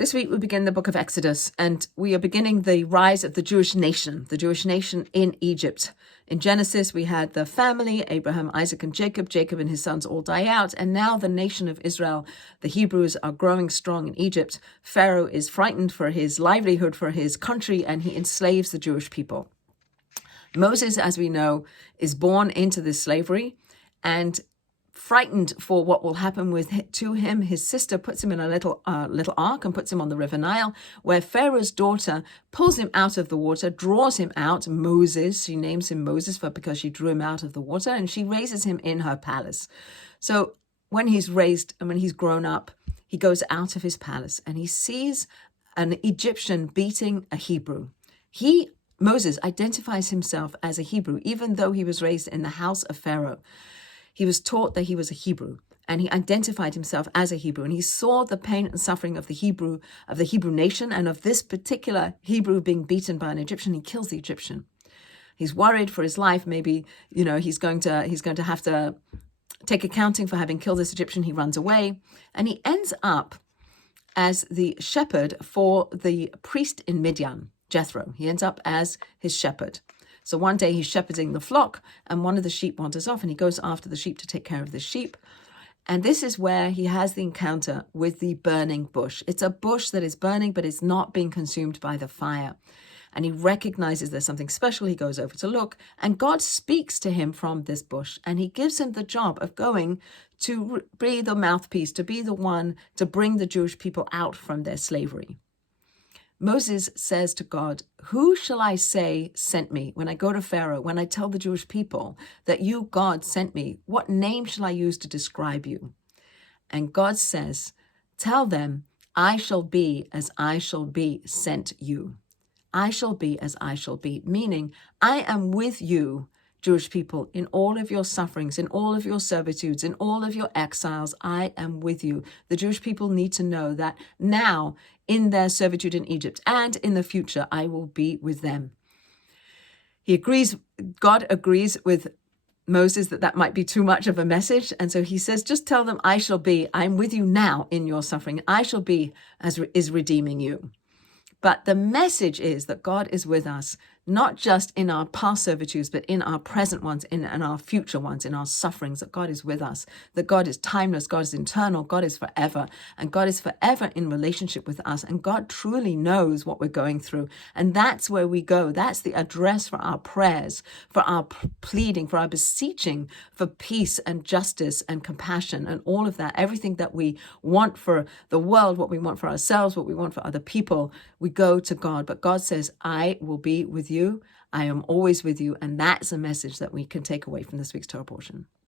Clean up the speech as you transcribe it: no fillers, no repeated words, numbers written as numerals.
This week we begin the book of Exodus, and we are beginning the rise of the Jewish nation in Egypt. In Genesis, we had the family, Abraham, Isaac, and Jacob. Jacob and his sons all die out, and now the nation of Israel, the Hebrews, are growing strong in Egypt. Pharaoh is frightened for his livelihood, for his country, and he enslaves the Jewish people. Moses, as we know, is born into this slavery, and frightened for what will happen to him, his sister puts him in a little ark and puts him on the river Nile, where Pharaoh's daughter pulls him out of the water, draws him out. Moses, she names him Moses because she drew him out of the water, and she raises him in her palace. So when he's raised and when he's grown up, he goes out of his palace and he sees an Egyptian beating a Hebrew. Moses identifies himself as a Hebrew, even though he was raised in the house of Pharaoh. He was taught that he was a Hebrew, and he identified himself as a Hebrew, and he saw the pain and suffering of the Hebrew nation, and of this particular Hebrew being beaten by an Egyptian. He kills the Egyptian. He's worried for his life. Maybe, he's going to have to take accounting for having killed this Egyptian. He runs away, and he ends up as the shepherd for the priest in Midian, Jethro. He ends up as his shepherd. So one day he's shepherding the flock, and one of the sheep wanders off, and he goes after the sheep to take care of the sheep. And this is where he has the encounter with the burning bush. It's a bush that is burning, but it's not being consumed by the fire. And he recognizes there's something special. He goes over to look, and God speaks to him from this bush, and he gives him the job of going to be the mouthpiece, to be the one to bring the Jewish people out from their slavery. Moses says to God, "Who shall I say sent me when I go to Pharaoh, when I tell the Jewish people that you, God, sent me? What name shall I use to describe you?" And God says, "Tell them, I shall be as I shall be sent you. I shall be as I shall be," meaning I am with you, Jewish people, in all of your sufferings, in all of your servitudes, in all of your exiles. I am with you. The Jewish people need to know that now, in their servitude in Egypt and in the future, I will be with them. God agrees with Moses that might be too much of a message. And so he says, just tell them, I'm with you now in your suffering. I shall be as is redeeming you. But the message is that God is with us, not just in our past servitudes, but in our present ones, in our future ones, in our sufferings, that God is with us, that God is timeless, God is eternal, God is forever, and God is forever in relationship with us, and God truly knows what we're going through. And that's where we go. That's the address for our prayers, for our pleading, for our beseeching for peace and justice and compassion and all of that, everything that we want for the world, what we want for ourselves, what we want for other people. We go to God, but God says, I will be with you. I am always with you. And that's a message that we can take away from this week's Torah portion.